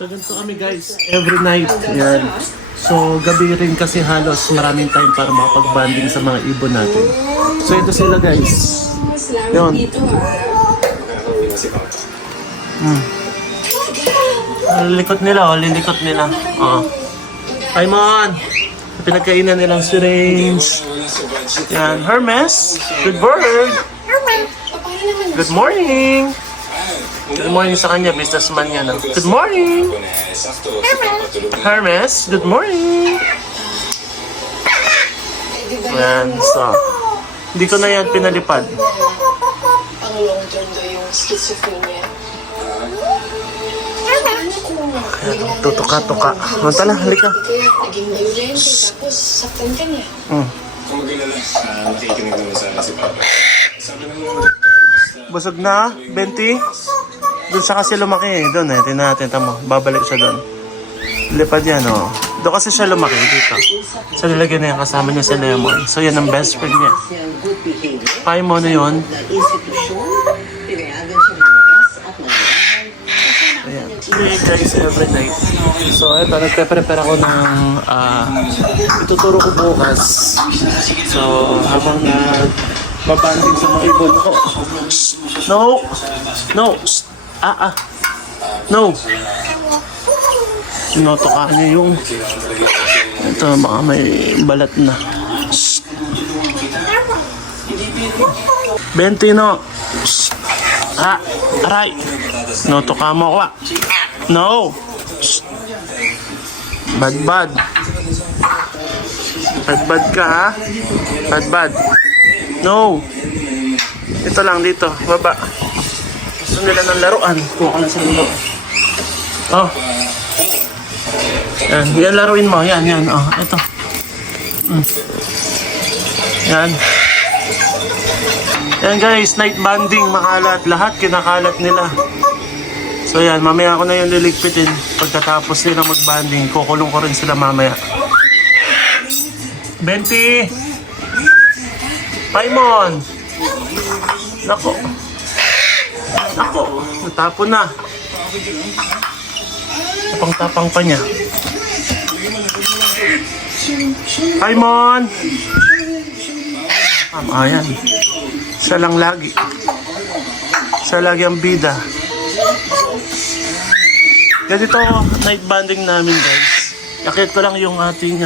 So ganito kami guys, every night. Yan. So gabi rin kasi halos maraming time para makapag-banding sa mga ibon natin. So ito sila guys. Yun. Lilikot nila, lilikot nila. Paimon! Pinagkainan nilang syringe. Yan, Hermes. Good bird. Good morning. Good morning sa kanya, businessman yan. Good morning. Hermes, good morning. Yan, so. Hindi ko na yan pinalipad. Ang long term daw yung schizophrenia. Tutuka-tuka. Mantala, halika. Kaya naging violente, tapos saktan ka niya. Kung mag-alala, nakikinig naman sana si Papa. Sabi naman ng Busog na, Benti? Doon sa kasi lumaki eh. Doon eh, natin, tamo. Babalik siya doon. Lipad yan, oh. Doon kasi siya lumaki dito. So, nilagyan na yan kasama niya sa lemon. So, yan ang best friend niya. Pay mo na yun. Ayan. Okay, guys, every night. So, eto, nagpe-prepare ako ng ituturo ko bukas. So, habang babanding sa mga ibon ko. No! No! No! Sinutokaan niya yung ito, baka may balat na. Bentino! Aray! Sinutoka mo ko. No! Bad. Bad ka ha? Bad. No! Ito lang dito, baba. Gusto nila ng laruan. Kuha ka lang sa laro. Oh. Yan laruin mo. Yan. Oh, ito. Yan. Yan guys, night banding, makalat. Lahat kinakalat nila. So yan, mamaya ako na yung liligpitin. Pagkatapos nila mag-banding, kukulong ko rin sila mamaya. Benti! Paimon! Nako, natapon na. Tapang-tapang pa niya. Paimon! Ayan. Siya lang lagi. Siya lagi ang bida. Ganito night banding namin guys. Yakit ko lang yung ating